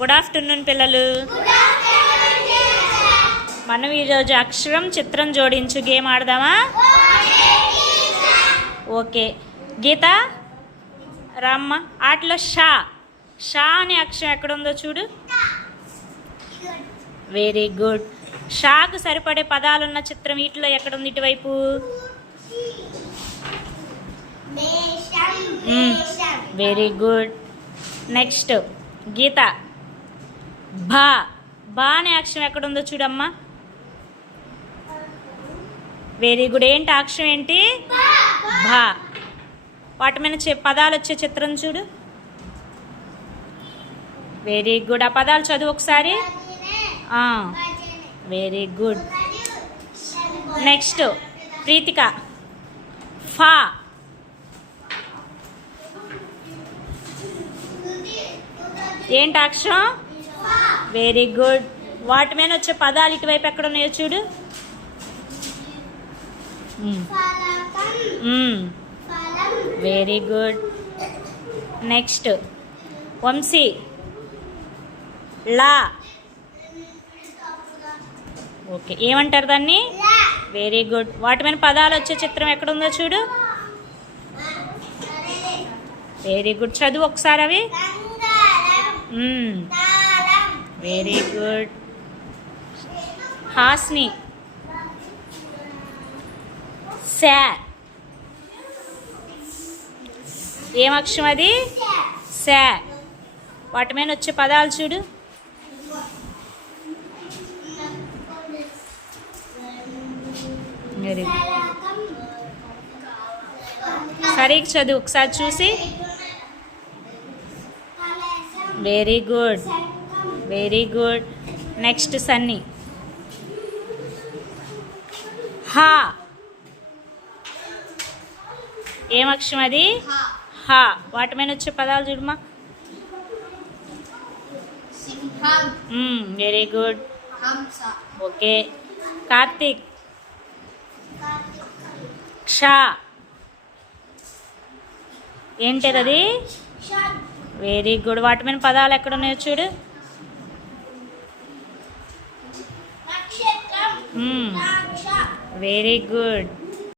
Good afternoon పిల్లలు. మనం ఈరోజు అక్షరం చిత్రం జోడించు గేమ్ ఆడదామా? ఓకే గీత రామ్మ. ఆటలో షా షా అనే అక్షరం ఎక్కడుందో చూడు. Very good. షాకు సరిపడే పదాలున్న చిత్రం వీటిలో ఎక్కడుంది? ఇటువైపు. Very good. నెక్స్ట్ గీత భా బా అనే అక్షరం ఎక్కడుందో చూడమ్మా. Very good. ఏంటి అక్షరం ఏంటి? భా. వాటి మీద పదాలు వచ్చే చిత్రం చూడు. Very good. ఆ పదాలు చదువు ఒకసారి. Very good. నెక్స్ట్ ప్రీతిక ఫా. ఏంటి అక్షరం? Very good. వాటి మీద వచ్చే పదాలు ఇటువైపు ఎక్కడ ఉన్నాయో చూడు. Very good. నెక్స్ట్ వంశీ లా. ఓకే ఏమంటారు దాన్ని? Very good. వాటి మీద పదాలు వచ్చే చిత్రం ఎక్కడుందో చూడు. Very good. చదువు ఒకసారి అవి. Very good. హాస్ని శా. ఏం అక్షరం అది? శా. వాటి మీద వచ్చే పదాలు చూడు. Very good. సరిగ్గా చదువు ఒకసారి చూసి. Very good. Very good. Next Sunny హా. ఏం అక్షరం అది? హా. వాటి మీద వచ్చే పదాలు చూడమా. Very good. ఓకే కార్తీక్ క్షా. ఏంటి అది? Very good. వాటి మీద పదాలు ఎక్కడ ఉన్నాయో చూడు. Very good.